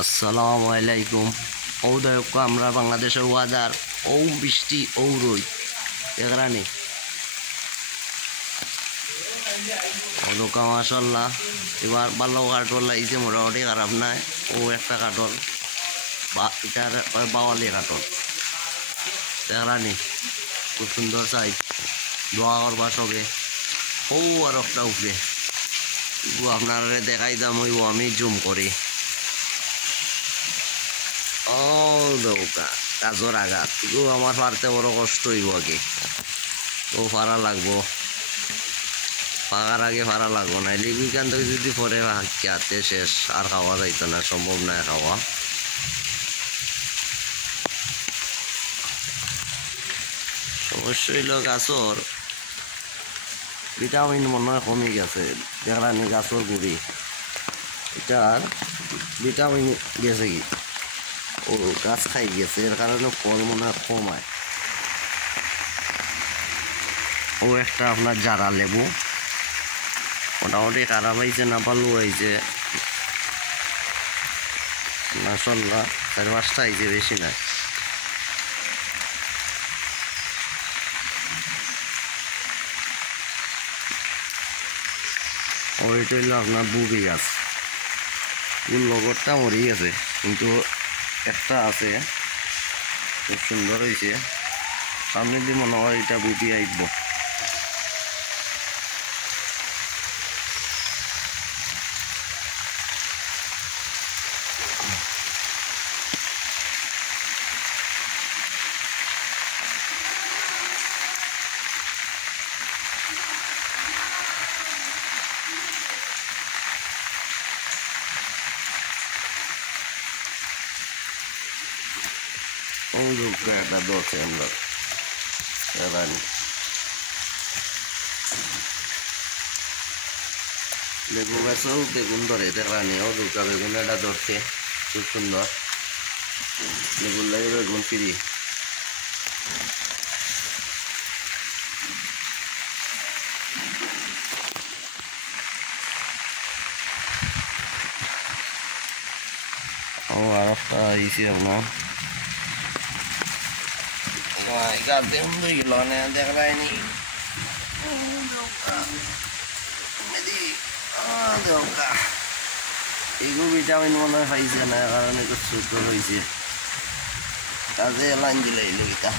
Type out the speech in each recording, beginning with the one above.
আসসালামু আলাইকুম। ও দেখো আমরা বাংলাদেশের ওয়াদার ও বৃষ্টি ও রোদ এখানে মাশাল্লাহ এবার ভালো কাঠল লাগছে, মোটামুটি খারাপ নাই। ও একটা কাঠল বা এটার বাওয়ালি কাঠল এখানে খুব সুন্দর সাইজ। দোয়া করবা সবে। ও আর একটা উপরে আপনার দেখাই দাম হইব, আমি জুম করি। ও দৌকা গাছর আঘাত এগুলো আমার পারতে বড় কষ্ট হইব। আগে ও ফাড়া লাগবো, পাকার আগে ফাড়া লাগবো না। লিগুইখান থেকে যদি পরে হাতে শেষ, আর খাওয়া যাইতো না, সম্ভব নয় খাওয়া। সমস্যা হইল গাছর ভিটামিন মনে হয় কমে গেছে। দেখলানি গাছর গুড়ি এটার ভিটামিন গেছে কি, ও গাছ খাই গেছে, এর কারণে ফল মনে হয় কমায়। ও একটা আপনার জারা লেবু মোটামুটি খারাপ হয়েছে না, ভালো হয়েছে মাশাআল্লাহ। 4-5টা হয়েছে, বেশি না। আর এটা হইল আপনার বুবি গাছ, ফুল লগরটা মরে গেছে, কিন্তু একটা আছে, খুব সুন্দর হয়েছে। সামনে দিয়ে মনে হয় এটা বুবি আইব। একটা দোষে আমরা লেবু গাছও বেগুন ধরে দেখানি। ও দুর্গা বেগুন এটা ধরছে খুব সুন্দর। লেবুর লাগে বেগুন ফিরি। ও আর একটা আইসি আপনার গাছে গেল না, দেখায়নি। এগুলো ভিটামিন মনে হয় পাইছে না, কারণ একটু ছোট হয়েছে। কাজে লাইন দিলে এই লোকটা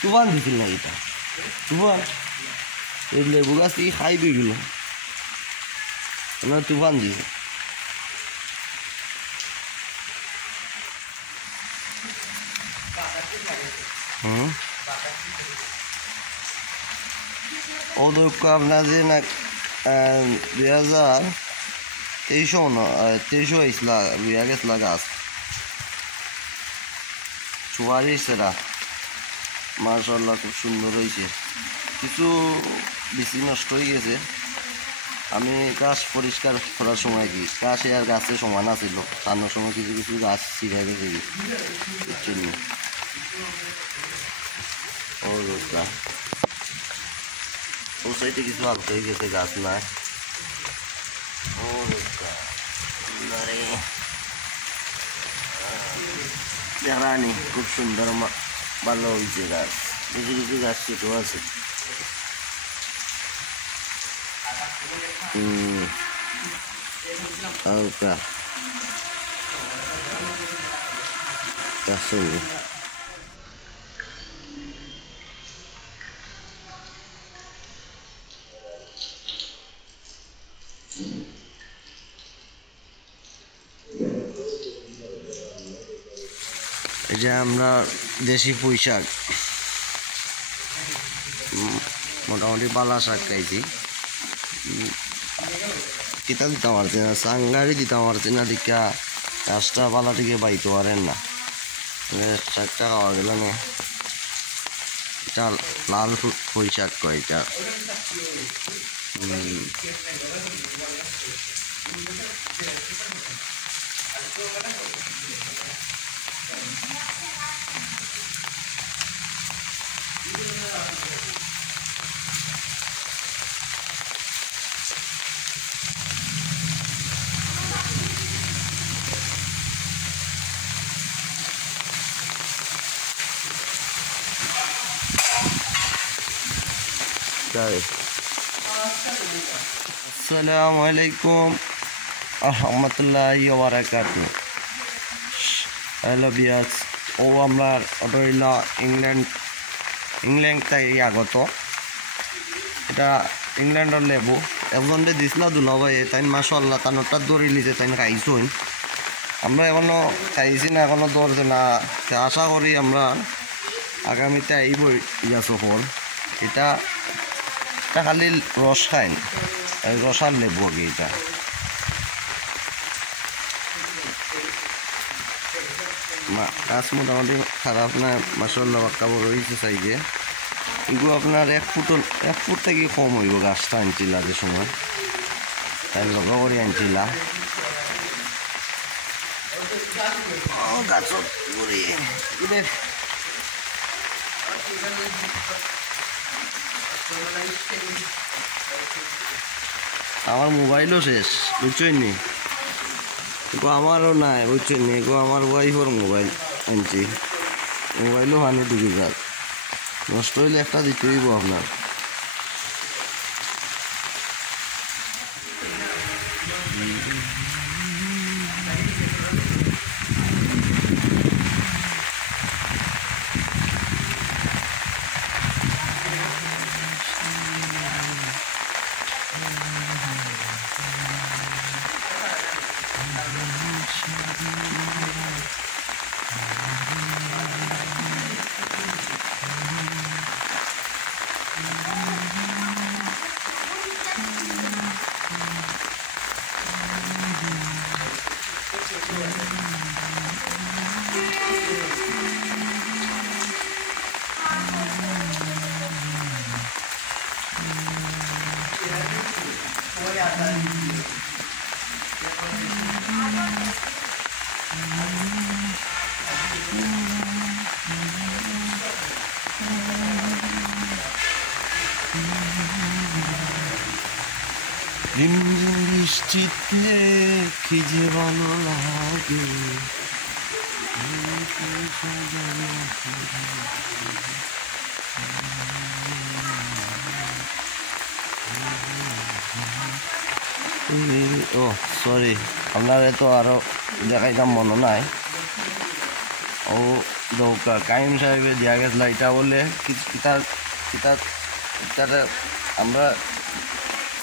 তুফান দিছিল না এটা তুফান, এই লেবু গাছ থেকে খাই দিয়ে গেল তুফান দিছে। ও দুঃখ আপনার যে না 2023 হয়েছিল রুইয়া গেছিল গাছ, চুয়ারি সেরা মাশাআল্লাহ খুব সুন্দর হয়েছে। কিছু বেশি নষ্ট হয়ে গেছে। আমি গাছ পরিষ্কার করার সময় কি গাছ আর গাছে সমান আছিল, টানোর সময় কিছু কিছু গাছ ছিঁড়ে গেছে কি বুঝছেন। ও রোজা ও সাইডে কিছু হালকা হয়ে গেছে, গাছ নাই। ও রোজা দেখানি খুব সুন্দর ভালো হয়েছে গাছ। কিছু কিছু গাছ ছোটো আছে। হালকা আসলে এই যে আমরা দেশি পুঁই শাক মোটামুটি পালা শাক খাইছি। কিতা দিতে পারছি না, সাঙ্গারি দিতে পারছি না, দিকা গাছটা পালা থেকে বাইতে পারেন না। শাকটা খাওয়া গেল না, এটা লাল পুঁই শাক কয় এটা। আসসালামু আলাইকুম রহমতুল্লাহি ওয়া বারাকাতুহু। হ্যালো বিয়াস, ও আমরা রইল ইংল্যান্ড থেকে আগত। এটা ইংল্যান্ডের লেবু একজন দিছিল দুলাভাই, তাই মাশাআল্লাহ তানোটা দৌড়ি লিছে, তাই খাইছুন। আমরা এখনো খাইছি না, এখনো দৌড়ছে না। আশা করি আমরা আগামীতে আইব ইয়া সফল। এটা খালি রস খাইন, রসার লেবু আগে। এটা গাছ মোটামুটি খারাপ না, মাশাআল্লাহ পাক্কা বড় হয়েছে সাইজে। এগুলো আপনার 1 ফুট থেকে কম হইব। গাছটা আনছিলা যে সময়, তাই লগা করে আনছিলা। গাছত আমার মোবাইলও শেষ, বুঝছেন নি? এগো আমারও নাই, বুঝছেন নি? এগো আমার ওয়াইফের মোবাইল আনছি, মোবাইলও হানি ঢুকে যাক। নষ্ট হইলে একটা দিতে হইব আপনার। দিন দিন বৃষ্টিতে কি যে ভালো লাগে। ও সরি, আপনার তো আরো দেখাইতাম মনে নাই। ও দৌকা কাইম সাহেবে দিয়া গেছিল। এটা বলে আমরা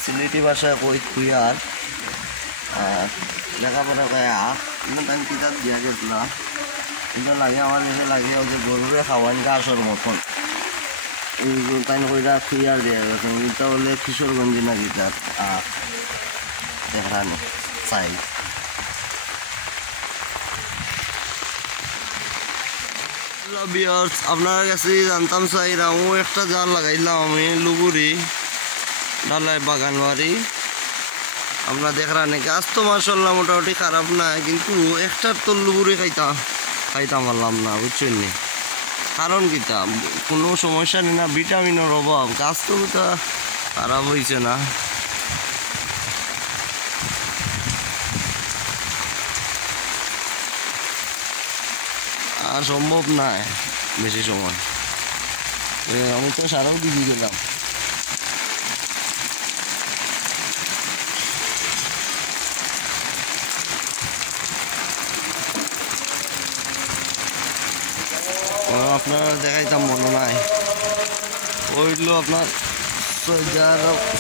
সিলেটি ভাষায় কই খুইয়ার লেখাপড়া কয়া কিন্তু তাই কিতাব দিয়া গেছিল। কিন্তু লাগে আমার নিজে লাগে যে গরুরে খাওয়ান গাছর মতন তাই কইরা খুইয়ার দিয়া গেছে। এটা বলে কিশোরগঞ্জি না গীতার দেখানো চাই। আপনার কাছে জানতাম চাই, রামু একটা জাল লাগাইলাম আমি লুগুরি ডালাই বাগান বাড়ি। আপনার দেখরানি গাছ তো মাশাআল্লাহ মোটামুটি খারাপ না, কিন্তু একটার তো লুগুরি খাইতাম পারলাম না, বুঝছেন নি? কারণ কিতা কোনো সমস্যা নেই না, ভিটামিনের অভাব। গাছ তো খারাপ হয়েছে না। আর সম্ভব নাই বেশি সময়। আমি তো সারাও দিয়ে গেলাম। আপনার দেখাইতাম মনে নাই। ওইগুলো আপনার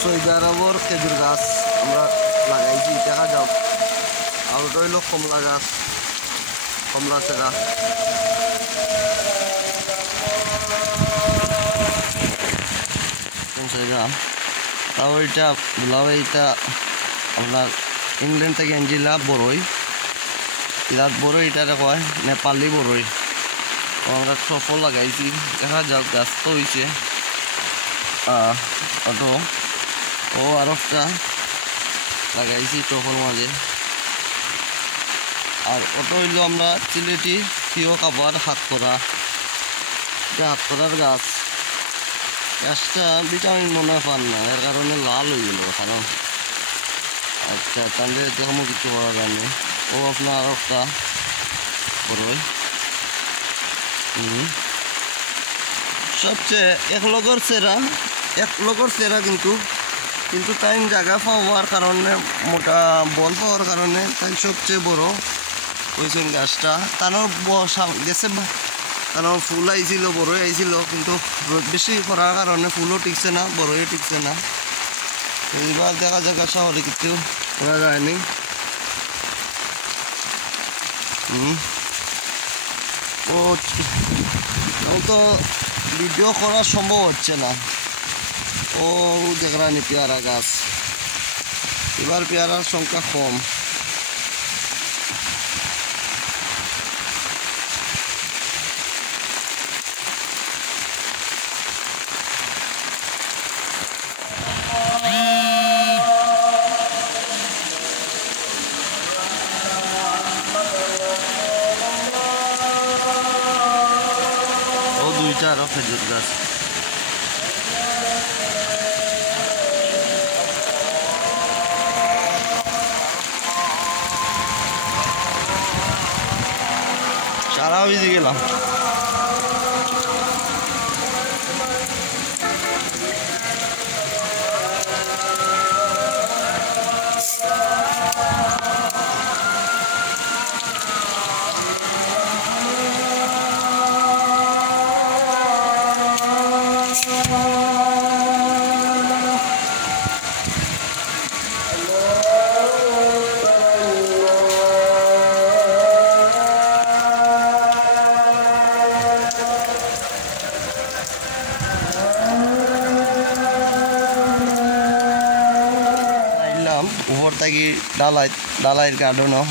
সৈদা আরবর খেজুর গাছ আমরা লাগাইছি, দেখা যাও। আর ওটা হইল কমলা গাছ, কমলা চেরা। তাও এটা এইটা আপনার ইংল্যান্ড থেকে আনছিলা বড়ই। এটার বড়ই এটারে কয় নেপালি বড়ই। আমরা সফল লাগাইছি দেখা যাক গাছ তো হয়েছে অটো ও আর একটা লাগাইছি টপর মাঝে আর অটো হইল আমরা সিলেটি প্রিয় খাবার হাত করা এটা হাত করার গাছ গাছটা ভিটামিন মনে পান না এর কারণে লাল হয়ে গেল কারণ আচ্ছা তাহলে যেমন কিছু করা যায়নি ও আপনার আর একটা বড়ই সবচেয়ে এক লগর সেরা কিন্তু তাই জায়গা পাওয়ার কারণে মোটা বল পাওয়ার কারণে তাই সবচেয়ে বড় হয়েছেন গাছটা তারও গেছে কারণ ফুল আইছিল বড়ই আইছিল কিন্তু বেশি করার কারণে ফুলও টিকছে না বড়ই টিকছে না এইবার দেখা যাক শহরে কিছু করা যায়নি ও তো ভিডিও করা সম্ভব হচ্ছে না ও দেখরানি পেয়ারা গাছ এবার পেয়ারার সংখ্যা কম দুইটা আরো খেজুর গাছ সারা ভিজে গেলাম উপর থাকি ডালাইয়ের গার্ডেনও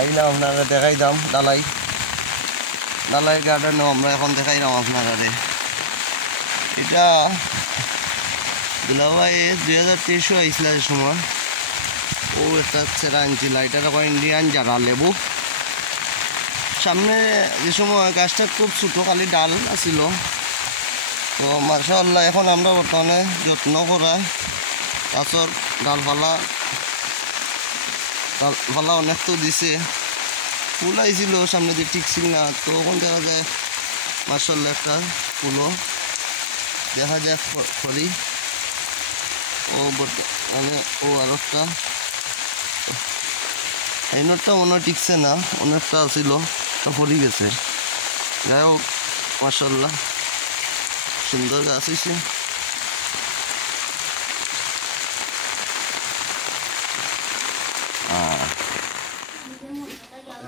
আইলাম আপনারা দেখাই দাম ডালাইয়ের গার্ডেনও আমরা এখন দেখাইলাম আপনারা এটা দুলাভাই 2023 আইছিল এই সময় ও একটা সেরা আনছিল এটা ইন্ডিয়ান যারা লেবু সামনে যে সময় গাছটা খুব ছোটো খালি ডাল আছিল তো মাশাআল্লাহ এখন আমরা বর্তমানে যত্ন করা গাছর ডালপালা অনেক তো দিছে ফুল আইছিল সামনে দিয়ে টিকছিল না তো ওখান দেখা যায় মাশাআল্লাহ একটা ফুলও দেখা যায় করি ও মানে ও আর একটা এইনটা মনে টিকছে না অনেকটা ছিল তো পড়ে গেছে যাই হোক মাশাআল্লাহ সুন্দর গাছ হয়েছে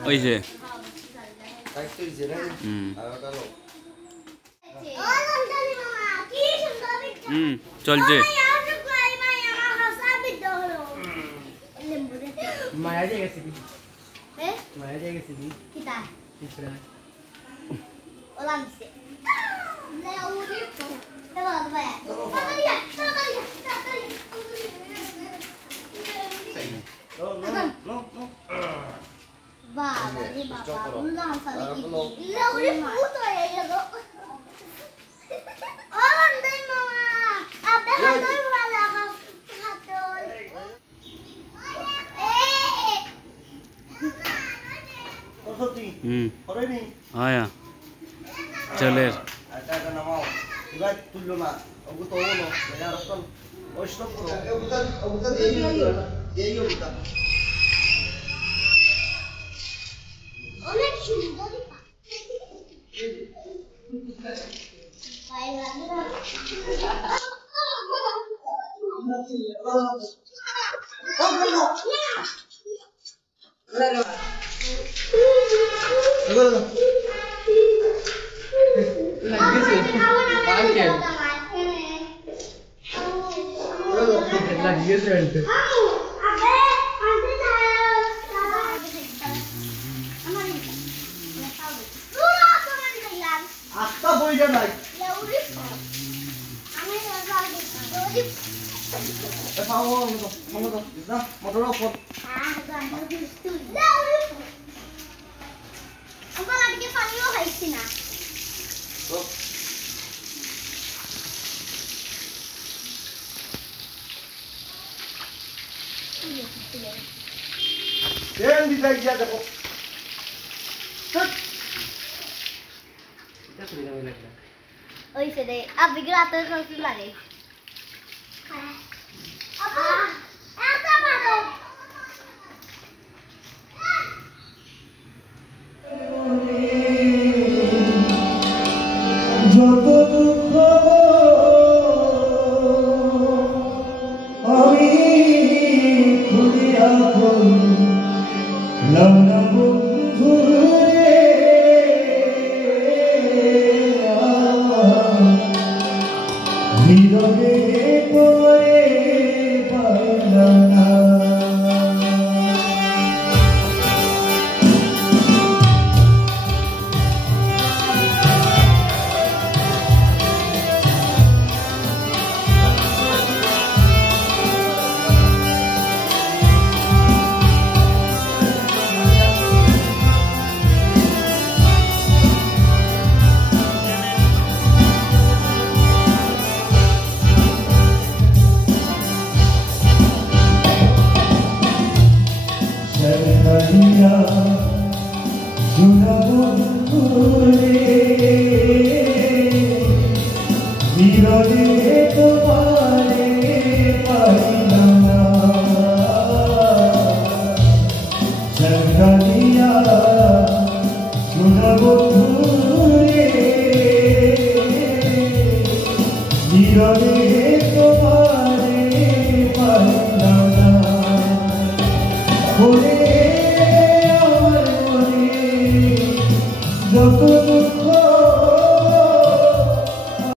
ওই যে চলছে মায়া দিয়ে গেছিলি মায়া দিয়ে গেছিলি ওলা দিছে Baba, ulang sabi ini. Ila udah puto ya lo. Oh, andai mama. Apa andai wala katol. आया चले অনেক সুন্দর মোটর অফ কর ওকে লাগে পানিও খাইছি না ট্রেন দিতে গিয়া দেখো ওই সে দে আবি গ্রাতে সসু লাগে আপা এটা মারো যত দুঃখ আমি খুঁজে রাখো লাউনা বন্ধু রে নীরবে পরে পাইলাম না Maria, Juna Bundure, Mirode Tomare Parinana, Maria, Juna Bundure.